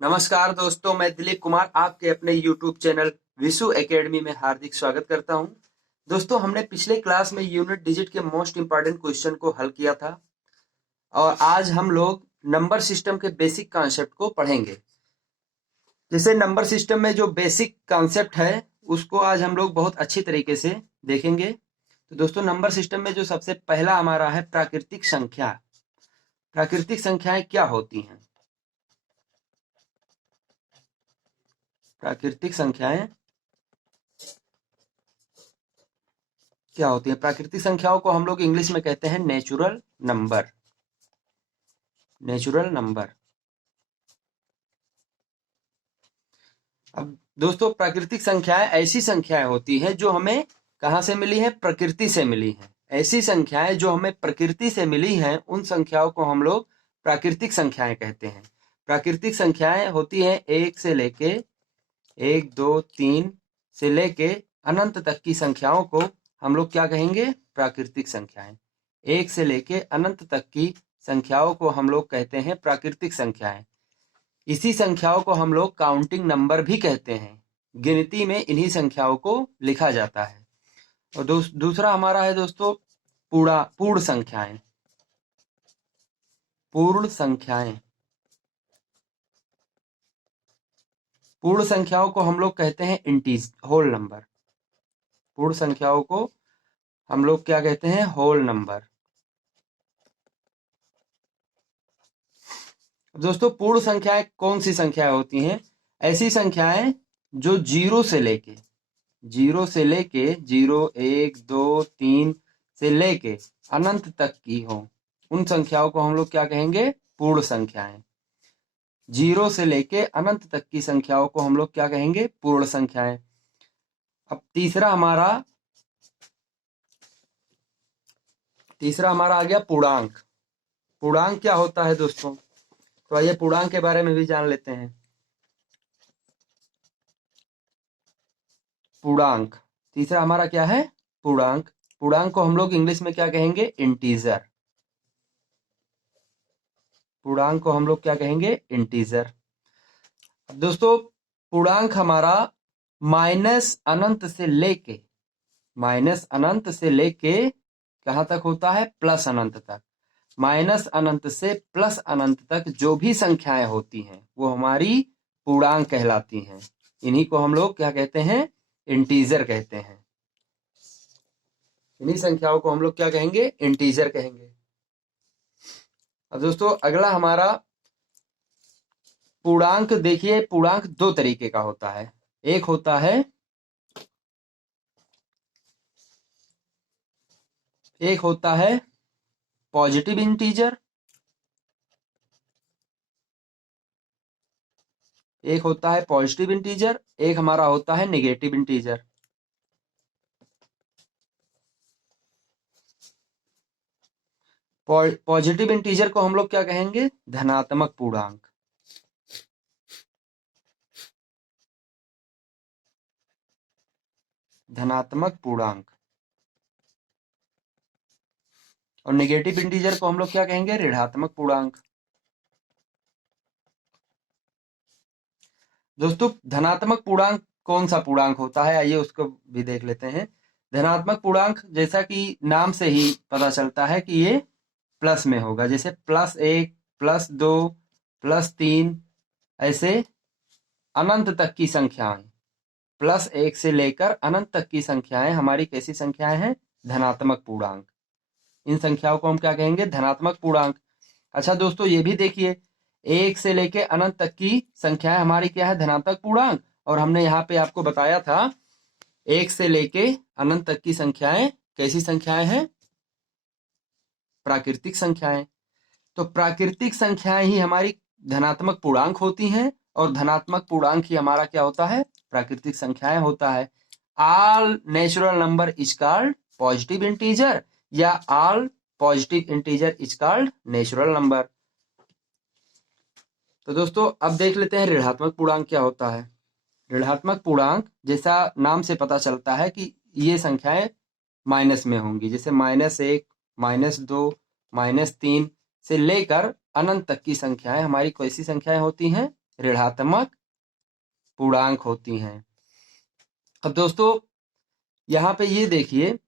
नमस्कार दोस्तों, मैं दिलीप कुमार आपके अपने YouTube चैनल विशु एकेडमी में हार्दिक स्वागत करता हूं। दोस्तों, हमने पिछले क्लास में यूनिट डिजिट के मोस्ट इंपॉर्टेंट क्वेश्चन को हल किया था और आज हम लोग नंबर सिस्टम के बेसिक कॉन्सेप्ट को पढ़ेंगे। जैसे नंबर सिस्टम में जो बेसिक कॉन्सेप्ट है उसको आज हम लोग बहुत अच्छी तरीके से देखेंगे। तो दोस्तों, नंबर सिस्टम में जो सबसे पहला हमारा है प्राकृतिक संख्या। प्राकृतिक संख्याएं क्या होती हैं? प्राकृतिक संख्याएं क्या होती है? प्राकृतिक संख्याओं को हम लोग इंग्लिश में कहते हैं नेचुरल नंबर। Natural number. अब दोस्तों, प्राकृतिक संख्याएं ऐसी संख्याएं होती हैं जो हमें कहां से मिली हैं? प्रकृति से मिली हैं। ऐसी संख्याएं जो हमें प्रकृति से मिली हैं उन संख्याओं को हम लोग प्राकृतिक संख्याएं कहते हैं। प्राकृतिक संख्याएं होती हैं 1 से लेके 1, 2, 3 से लेके अनंत तक की संख्याओं को हम लोग क्या कहेंगे? प्राकृतिक संख्याएं। 1 से लेके अनंत तक की संख्याओं को हम लोग कहते हैं प्राकृतिक संख्याएं। इसी संख्याओं को हम लोग काउंटिंग नंबर भी कहते हैं। गिनती में इन्हीं संख्याओं को लिखा जाता है। और दूसरा हमारा है दोस्तों पूर्ण संख्याएं। पूर्ण संख्याएं। पूर्ण संख्याओं को हम लोग कहते हैं होल नंबर। पूर्ण संख्याओं को हम लोग क्या कहते हैं? Whole number. दोस्तों, पूर्ण संख्याएं कौन सी संख्याएं होती हैं? ऐसी संख्याएं जो जीरो से लेके 0, 1, 2, 3 से लेके अनंत तक की हो, उन संख्याओं को हम लोग क्या कहेंगे? पूर्ण संख्याएं। 0 से लेके अनंत तक की संख्याओं को हम लोग क्या कहेंगे? पूर्ण संख्याएं। अब तीसरा हमारा आ गया पूर्णांक। पूर्णांक क्या होता है दोस्तों? तो आइए पूर्णांक के बारे में भी जान लेते हैं। पूर्णांक तीसरा हमारा क्या है? पूर्णांक। पूर्णांक को हम लोग इंग्लिश में क्या कहेंगे? इंटीजर। पूर्णांक को हम लोग क्या कहेंगे? इंटीजर। दोस्तों, पूर्णांक हमारा अनंत से लेके कहां तक होता है? प्लस अनंत तक। अनंत से प्लस अनंत तक जो भी संख्याएं होती हैं वो हमारी पूर्णांक कहलाती हैं। इन्हीं को हम लोग क्या कहते हैं? इंटीजर कहते हैं। इन्हीं संख्याओं को हम लोग क्या कहेंगे? इंटीजर कहेंगे। अब दोस्तों, अगला हमारा पूर्णांक देखिए। पूर्णांक दो तरीके का होता है। एक होता है पॉजिटिव इंटीजर, एक हमारा होता है नेगेटिव इंटीजर। पॉजिटिव इंटीजर को हम लोग क्या कहेंगे? धनात्मक पूर्णांक। धनात्मक पूर्णांक। और नेगेटिव इंटीजर को हम लोग क्या कहेंगे? ऋणात्मक पूर्णांक। दोस्तों, धनात्मक पूर्णांक कौन सा पूर्णांक होता है? आइए उसको भी देख लेते हैं। धनात्मक पूर्णांक जैसा कि नाम से ही पता चलता है कि ये प्लस में होगा। जैसे +1, +2, +3 ऐसे अनंत तक की संख्याएं, +1 से लेकर अनंत तक की संख्याएं हमारी कैसी संख्याएं हैं? धनात्मक पूर्णांक। इन संख्याओं को हम क्या कहेंगे? धनात्मक पूर्णांक। अच्छा दोस्तों, ये भी देखिए, 1 से लेके अनंत तक की संख्याएं हमारी क्या है? धनात्मक पूर्णांक। और हमने यहाँ पे आपको बताया था 1 से लेके अनंत तक की संख्याएं कैसी संख्याएं हैं? प्राकृतिक संख्याएं। तो प्राकृतिक संख्याएं ही हमारी धनात्मक पूर्णांक होती हैं और धनात्मक पूर्णांक ही हमारा क्या होता है? प्राकृतिक संख्याएं होता है। All natural number is called positive integer या all positive integer is called natural number. तो दोस्तों, अब देख लेते हैं ऋणात्मक पूर्णांक क्या होता है। ऋणात्मक पूर्णांक जैसा नाम से पता चलता है कि ये संख्याएं माइनस में होंगी। जैसे -1, -2, -3 से लेकर अनंत तक की संख्याएं हमारी कैसी संख्याएं होती हैं? ऋणात्मक पूर्णांक होती हैं। अब दोस्तों यहाँ पे ये देखिए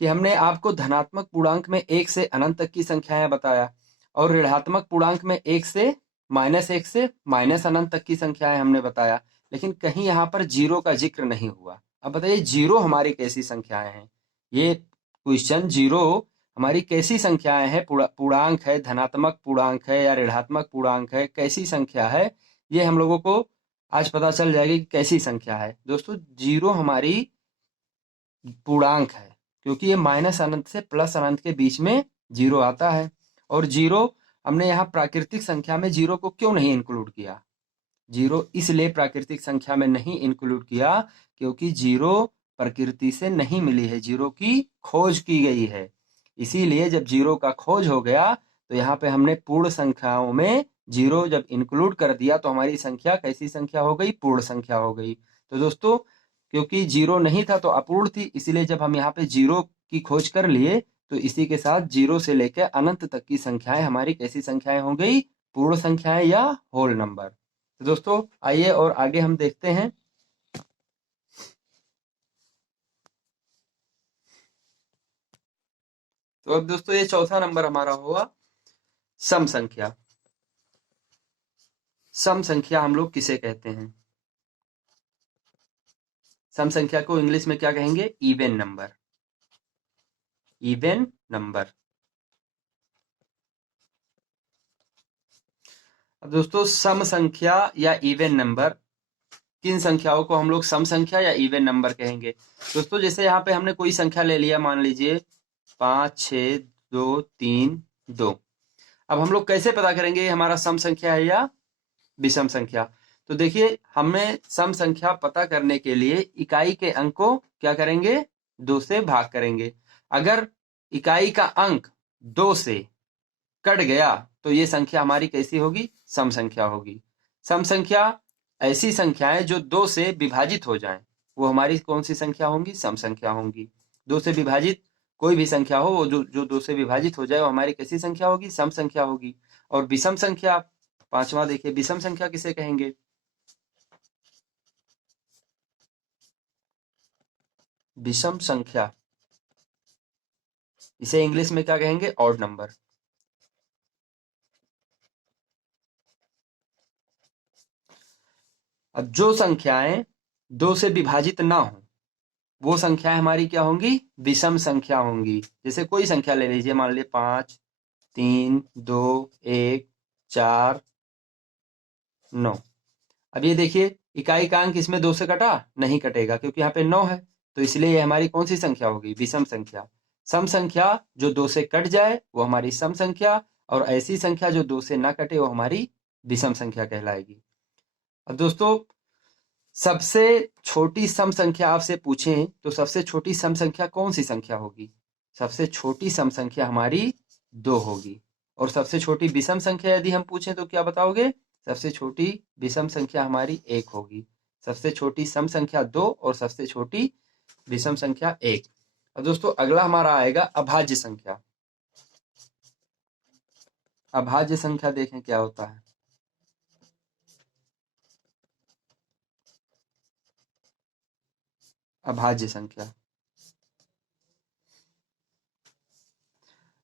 कि हमने आपको धनात्मक पूर्णांक में 1 से अनंत तक की संख्याएं बताया और ऋणात्मक पूर्णांक में 1 से माइनस अनंत तक की संख्याएं हमने बताया, लेकिन कहीं यहाँ पर जीरो का जिक्र नहीं हुआ। अब बताइए जीरो हमारी कैसी संख्याएं हैं? ये क्वेश्चन जीरो हमारी कैसी संख्याएं हैं? पूर्णांक है, धनात्मक पूर्णांक है या ऋणात्मक पूर्णांक है, कैसी संख्या है? ये हम लोगों को आज पता चल जाएगी कि कैसी संख्या है। दोस्तों जीरो हमारी पूर्णांक है, क्योंकि ये माइनस अनंत से प्लस अनंत के बीच में जीरो आता है। और जीरो हमने यहाँ प्राकृतिक संख्या में जीरो को क्यों नहीं इंक्लूड किया? जीरो इसलिए प्राकृतिक संख्या में नहीं इंक्लूड किया क्योंकि जीरो प्रकृति से नहीं मिली है, जीरो की खोज की गई है। इसीलिए जब जीरो का खोज हो गया तो यहाँ पे हमने पूर्ण संख्याओं में जीरो जब इंक्लूड कर दिया तो हमारी संख्या कैसी संख्या हो गई? पूर्ण संख्या हो गई। तो दोस्तों क्योंकि जीरो नहीं था तो अपूर्ण थी, इसीलिए जब हम यहाँ पे जीरो की खोज कर लिए तो इसी के साथ जीरो से लेकर अनंत तक की संख्याएं हमारी कैसी संख्याएं हो गई? पूर्ण संख्याएं या होल नंबर। तो दोस्तों आइए और आगे हम देखते हैं। तो अब दोस्तों ये चौथा नंबर हमारा होगा सम संख्या। सम संख्या हम लोग किसे कहते हैं? सम संख्या को इंग्लिश में क्या कहेंगे? Even number. Even number. अब दोस्तों सम संख्या या इवन नंबर, किन संख्याओं को हम लोग सम संख्या या इवन नंबर कहेंगे? दोस्तों जैसे यहाँ पे हमने कोई संख्या ले लिया, मान लीजिए 5 6 2 3 2। अब हम लोग कैसे पता करेंगे ये हमारा सम संख्या है या विषम संख्या? तो देखिए हमें सम संख्या पता करने के लिए इकाई के अंक को क्या करेंगे? 2 से भाग करेंगे। अगर इकाई का अंक 2 से कट गया तो ये संख्या हमारी कैसी होगी? सम संख्या होगी। सम संख्या ऐसी संख्याएं जो 2 से विभाजित हो जाएं, वो हमारी कौन सी संख्या होंगी? सम संख्या होंगी। 2 से विभाजित कोई भी संख्या हो, वो जो 2 से विभाजित हो जाए वो हमारी कैसी संख्या होगी? सम संख्या होगी। और विषम संख्या, पांचवा देखिए, विषम संख्या किसे कहेंगे? विषम संख्या, इसे इंग्लिश में क्या कहेंगे? Odd number. अब जो संख्याएं 2 से विभाजित ना हो वो संख्याएं हमारी क्या होंगी? विषम संख्या होंगी। जैसे कोई संख्या ले लीजिए, मान लीजिए 5 3 2 1 4 9। अब ये देखिए इकाई का अंक इसमें 2 से कटा? नहीं कटेगा, क्योंकि यहाँ पे 9 है। तो इसलिए ये हमारी कौन सी संख्या होगी? विषम संख्या। सम संख्या जो 2 से कट जाए वो हमारी सम संख्या, और ऐसी संख्या जो 2 से ना कटे वो हमारी विषम संख्या कहलाएगी। अब दोस्तों सबसे छोटी सम संख्या आपसे पूछें तो सबसे छोटी सम संख्या कौन सी संख्या होगी? सबसे छोटी सम संख्या हमारी 2 होगी। और सबसे छोटी विषम संख्या यदि हम पूछें तो क्या बताओगे? सबसे छोटी विषम संख्या हमारी 1 होगी। सबसे छोटी सम संख्या 2 और सबसे छोटी विषम संख्या 1। अब दोस्तों अगला हमारा आएगा अभाज्य संख्या। अभाज्य संख्या देखें क्या होता है। अभाज्य संख्या,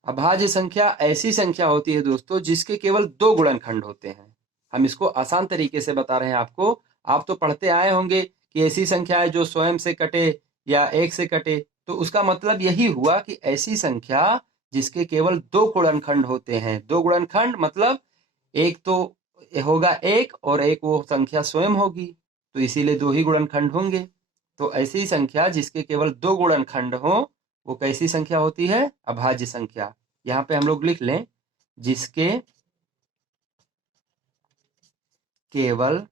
अभाज्य संख्या ऐसी संख्या होती है दोस्तों जिसके केवल 2 गुणनखंड होते हैं। हम इसको आसान तरीके से बता रहे हैं आपको। आप तो पढ़ते आए होंगे कि ऐसी संख्या है जो स्वयं से कटे या 1 से कटे, तो उसका मतलब यही हुआ कि ऐसी संख्या जिसके केवल 2 गुणनखंड होते हैं। 2 गुणनखंड मतलब एक तो होगा 1 और एक वो संख्या स्वयं होगी, तो इसीलिए 2 ही गुणनखंड होंगे। तो ऐसी संख्या जिसके केवल 2 गुणनखंड हो वो कैसी संख्या होती है? अभाज्य संख्या। यहाँ पे हम लोग लिख लें जिसके केवल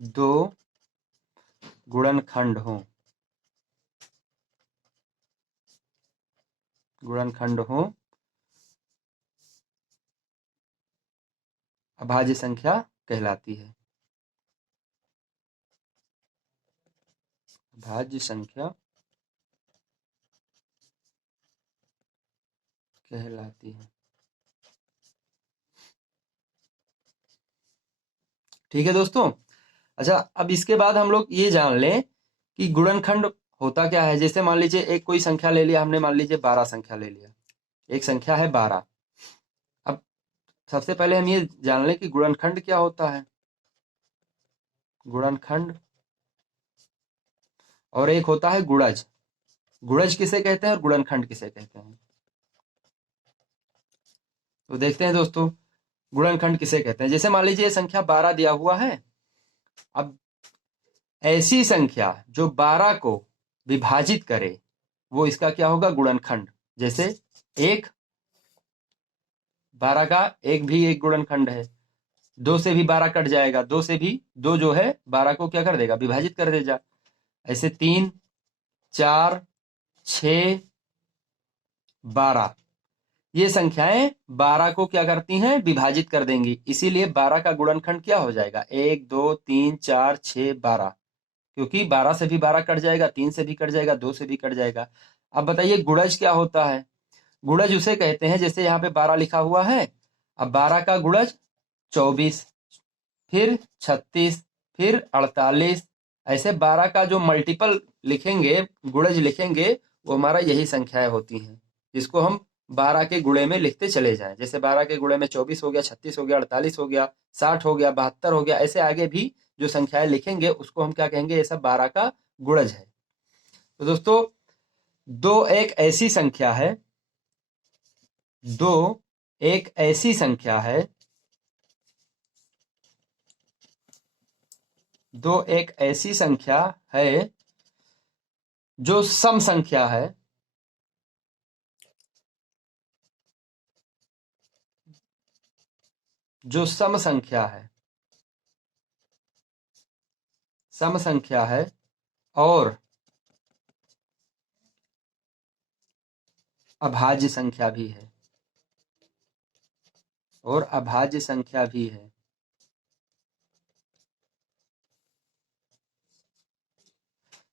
2 गुणनखंड हो, गुणनखंड हो, अभाज्य संख्या कहलाती है। अभाज्य संख्या कहलाती है। ठीक है दोस्तों। अच्छा, अब इसके बाद हम लोग ये जान लें कि गुणनखंड होता क्या है। जैसे मान लीजिए एक कोई संख्या ले लिया हमने, मान लीजिए 12 संख्या ले लिया, एक संख्या है 12। अब सबसे पहले हम ये जान लें कि गुणनखंड क्या होता है। गुणनखंड और एक होता है गुणज। गुणज किसे कहते हैं और गुणनखंड किसे कहते हैं, तो देखते हैं दोस्तों। गुणनखंड किसे कहते हैं, जैसे मान लीजिए ये संख्या 12 दिया हुआ है। अब ऐसी संख्या जो 12 को विभाजित करे वो इसका क्या होगा, गुणनखंड। जैसे एक, 12 का एक भी एक गुणनखंड है। 2 से भी 12 कट जाएगा, 2 से भी, 2 जो है 12 को क्या कर देगा, विभाजित कर देगा। ऐसे 3, 4, 6, 12, ये संख्याएं 12 को क्या करती हैं, विभाजित कर देंगी। इसीलिए 12 का गुणनखंड क्या हो जाएगा, 1, 2, 3, 4, 6, 12। क्योंकि 12 से भी 12 कट जाएगा, 3 से भी कट जाएगा, 2 से भी कट जाएगा। अब बताइए गुणज क्या होता है। गुणज उसे कहते हैं, जैसे यहाँ पे 12 लिखा हुआ है, अब 12 का गुणज 24, फिर 36, फिर 48, ऐसे 12 का जो मल्टीपल लिखेंगे, गुणज लिखेंगे, वो हमारा यही संख्याएं होती हैं, जिसको हम 12 के गुणे में लिखते चले जाएं। जैसे 12 के गुणे में 24 हो गया, 36 हो गया, 48 हो गया, 60 हो गया, 72 हो गया, ऐसे आगे भी जो संख्याएं लिखेंगे उसको हम क्या कहेंगे, ये सब 12 का गुणज है। तो दोस्तों, दो एक ऐसी संख्या है, दो एक ऐसी संख्या है, दो एक ऐसी संख्या है जो सम संख्या है, जो सम संख्या है, सम संख्या है, और अभाज्य संख्या भी है, और अभाज्य संख्या भी है।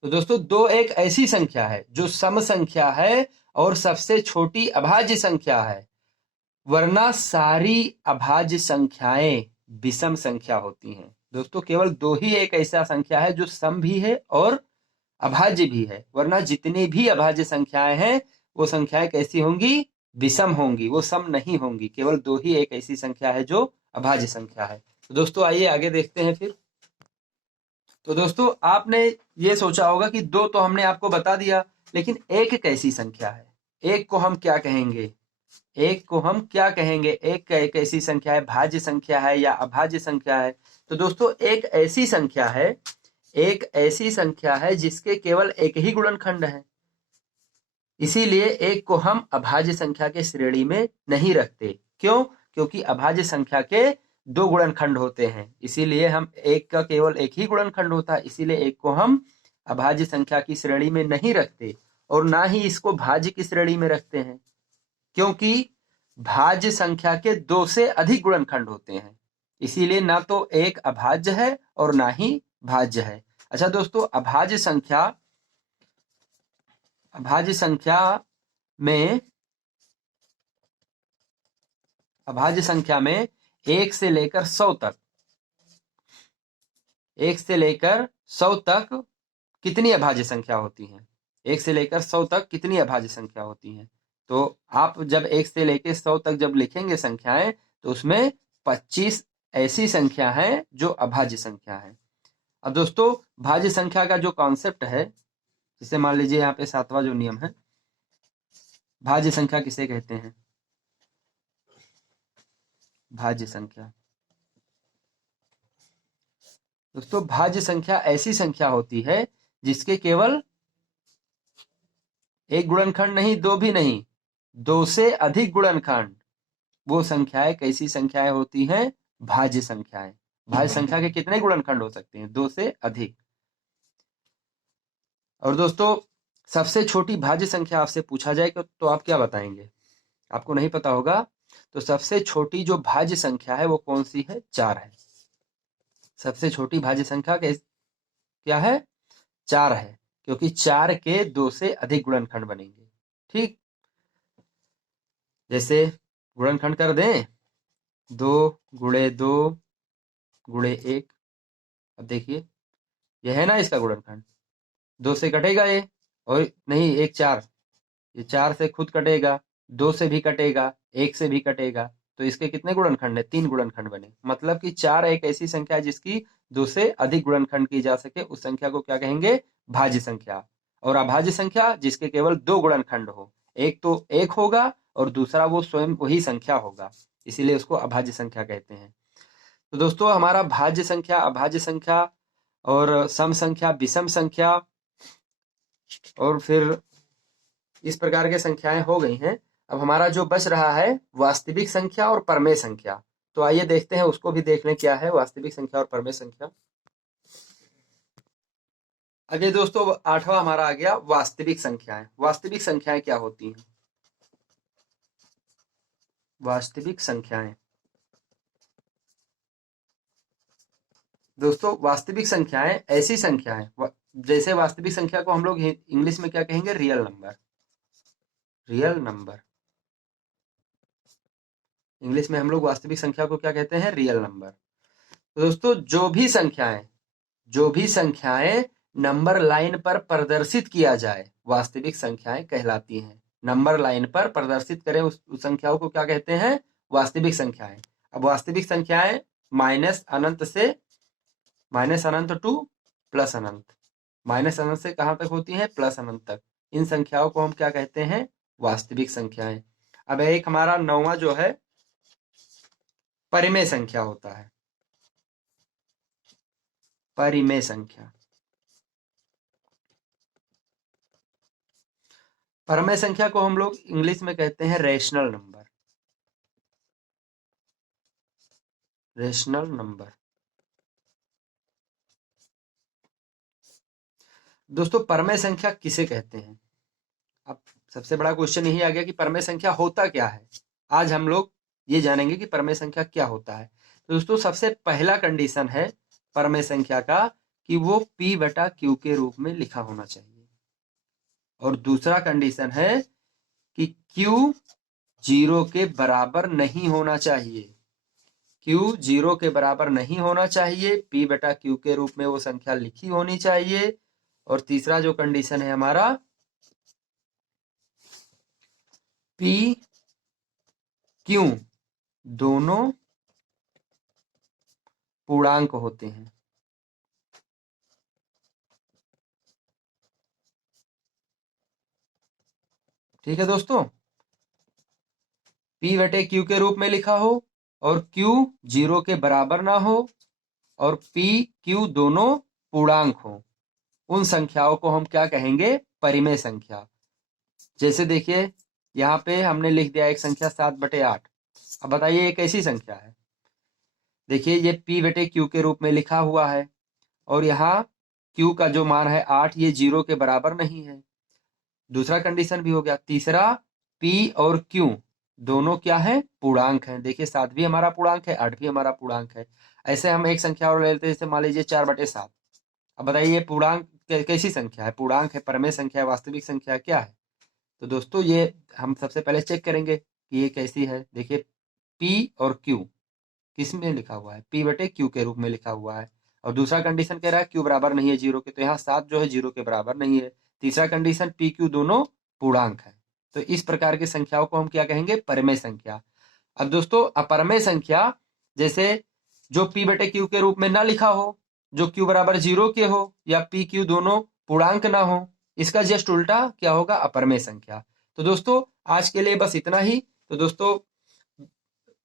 तो दोस्तों, दो एक ऐसी संख्या है जो सम संख्या है और सबसे छोटी अभाज्य संख्या है, वरना सारी अभाज्य संख्याएं विषम संख्या होती हैं। दोस्तों, केवल दो ही एक ऐसा संख्या है जो सम भी है और अभाज्य भी है, वरना जितनी भी अभाज्य संख्याएं हैं वो संख्याएं कैसी होंगी, विषम होंगी, वो सम नहीं होंगी। केवल दो ही एक ऐसी संख्या है जो अभाज्य संख्या है। तो दोस्तों आइए आगे देखते हैं फिर। तो दोस्तों, आपने ये सोचा होगा कि दो तो हमने आपको बता दिया, लेकिन एक कैसी संख्या है, एक को हम क्या कहेंगे, एक को हम क्या कहेंगे, एक ऐसी संख्या है, भाज्य संख्या है या अभाज्य संख्या है। तो दोस्तों, एक ऐसी संख्या है, एक ऐसी संख्या है जिसके केवल एक ही गुणनखंड है। इसीलिए एक को हम अभाज्य संख्या के श्रेणी में नहीं रखते। क्यों? क्योंकि अभाज्य संख्या के दो गुणनखंड होते हैं, इसीलिए हम एक का केवल एक ही गुणनखंड होता है, इसीलिए एक को हम अभाज्य संख्या की श्रेणी में नहीं रखते, और ना ही इसको भाज्य की श्रेणी में रखते हैं, क्योंकि भाज्य संख्या के दो से अधिक गुणनखंड होते हैं। इसीलिए ना तो एक अभाज्य है और ना ही भाज्य है। अच्छा दोस्तों, अभाज्य संख्या में अभाज्य संख्या में 1 से लेकर 100 तक, 1 से लेकर 100 तक कितनी अभाज्य संख्या होती हैं, 1 से लेकर 100 तक कितनी अभाज्य संख्या होती हैं। तो आप जब 1 से लेकर 100 तक जब लिखेंगे संख्याएं, तो उसमें 25 ऐसी संख्या हैं जो अभाज्य संख्या है। अब दोस्तों, भाज्य संख्या का जो कॉन्सेप्ट है, जैसे मान लीजिए यहाँ पे 7वां जो नियम है, भाज्य संख्या किसे कहते हैं, भाज्य संख्या। दोस्तों, भाज्य संख्या ऐसी संख्या होती है जिसके केवल एक गुणनखंड नहीं, दो भी नहीं, दो से अधिक गुणनखंड, वो संख्याएं कैसी संख्याएं होती हैं, भाज्य संख्याएं। भाज्य संख्या के कितने गुणनखंड हो सकते हैं, दो से अधिक। और दोस्तों, सबसे छोटी भाज्य संख्या आपसे पूछा जाए तो आप क्या बताएंगे, आपको नहीं पता होगा। तो सबसे छोटी जो भाज्य संख्या है वो कौन सी है, 4 है। सबसे छोटी भाज्य संख्या क्या है, 4 है, क्योंकि 4 के दो से अधिक गुणनखंड बनेंगे। ठीक, जैसे गुणनखंड कर दें, 2 गुणे 2 गुणे 1। अब देखिए यह है ना इसका गुणनखंड, 2 से कटेगा ये, और नहीं 1 4, ये 4 से खुद कटेगा, 2 से भी कटेगा, 1 से भी कटेगा, तो इसके कितने गुणनखंड है? 3 गुणनखंड बने। मतलब कि 4 एक ऐसी संख्या है जिसकी 2 से अधिक गुणनखंड की जा सके, उस संख्या को क्या कहेंगे? भाज्य संख्या। और अभाज्य संख्या जिसके केवल 2 गुणनखंड हो, एक तो 1 होगा और दूसरा वो स्वयं वही संख्या होगा, इसीलिए उसको अभाज्य संख्या कहते हैं। तो दोस्तों हमारा भाज्य संख्या, अभाज्य संख्या और सम संख्या, विषम संख्या और फिर इस प्रकार के संख्याएं हो गई हैं। अब हमारा जो बच रहा है वास्तविक संख्या और परमेय संख्या, तो आइए देखते हैं, उसको भी देख लें क्या है वास्तविक संख्या और परमेय संख्या। अगले दोस्तों 8वां हमारा आ गया वास्तविक संख्याएं। वास्तविक संख्याएं क्या होती हैं? वास्तविक संख्याएं, दोस्तों वास्तविक संख्याएं ऐसी संख्याएं, जैसे वास्तविक संख्या को हम लोग इंग्लिश में क्या कहेंगे? Real number. Real number, English में हम लोग वास्तविक संख्या को क्या कहते हैं? Real number. तो दोस्तों जो भी संख्याएं नंबर लाइन पर प्रदर्शित किया जाए, वास्तविक संख्याएं कहलाती हैं। नंबर लाइन पर प्रदर्शित करें उस संख्याओं को क्या कहते हैं? वास्तविक संख्याएं। अब वास्तविक संख्याएं माइनस अनंत टू प्लस अनंत, माइनस अनंत से कहां तक होती हैं? प्लस अनंत तक। इन संख्याओं को हम क्या कहते हैं? वास्तविक संख्याएं। अब एक हमारा 9वां जो है परिमेय संख्या होता है। परिमेय संख्या, परमेय संख्या को हम लोग इंग्लिश में कहते हैं रेशनल नंबर। Rational number. दोस्तों परमेय संख्या किसे कहते हैं? अब सबसे बड़ा क्वेश्चन यही आ गया कि परमेय संख्या होता क्या है। आज हम लोग ये जानेंगे कि परमेय संख्या क्या होता है। तो दोस्तों सबसे पहला कंडीशन है परमेय संख्या का कि वो P/Q के रूप में लिखा होना चाहिए। और दूसरा कंडीशन है कि Q 0 के बराबर नहीं होना चाहिए। Q 0 के बराबर नहीं होना चाहिए, P/Q के रूप में वो संख्या लिखी होनी चाहिए। और तीसरा जो कंडीशन है हमारा, P Q दोनों पूर्णांक होते हैं। ठीक है दोस्तों, P/Q के रूप में लिखा हो और Q 0 के बराबर ना हो और P Q दोनों पूर्णांक हो, उन संख्याओं को हम क्या कहेंगे? परिमेय संख्या। जैसे देखिए यहाँ पे हमने लिख दिया एक संख्या 7/8। अब बताइए ये कैसी संख्या है? देखिए ये P/Q के रूप में लिखा हुआ है और यहाँ Q का जो मान है 8, ये 0 के बराबर नहीं है। दूसरा कंडीशन भी हो गया। तीसरा, P और Q दोनों क्या है? पूर्णांक हैं। देखिए 7 भी हमारा पूर्णांक है, 8 भी हमारा पूर्णांक है। ऐसे हम एक संख्या और ले लेते हैं, जैसे मान लीजिए 4/7। अब बताइए ये पूर्णांक कैसी संख्या है? पूर्णांक है, परमेय संख्या है, वास्तविक संख्या क्या है? तो दोस्तों ये हम सबसे पहले चेक करेंगे कि ये कैसी है। देखिए P और Q किस में लिखा हुआ है? P/Q के रूप में लिखा हुआ है। और दूसरा कंडीशन कह रहा है Q बराबर नहीं है 0 के, तो यहाँ 7 जो है 0 के बराबर नहीं है। तीसरा कंडीशन P Q दोनों पूर्णांक है। तो इस प्रकार की संख्याओं को हम क्या कहेंगे? परिमेय संख्या। अब दोस्तों अपरमेय संख्या, जैसे जो P/Q के रूप में ना लिखा हो, जो Q बराबर 0 के हो या P Q दोनों पूर्णांक ना हो, इसका जस्ट उल्टा क्या होगा? अपरमेय संख्या। तो दोस्तों आज के लिए बस इतना ही। तो दोस्तों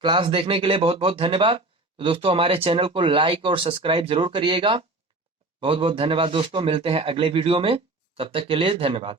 क्लास देखने के लिए बहुत बहुत धन्यवाद। तो दोस्तों हमारे चैनल को लाइक और सब्सक्राइब जरूर करिएगा। बहुत बहुत धन्यवाद दोस्तों, मिलते हैं अगले वीडियो में, तब तक के लिए धन्यवाद।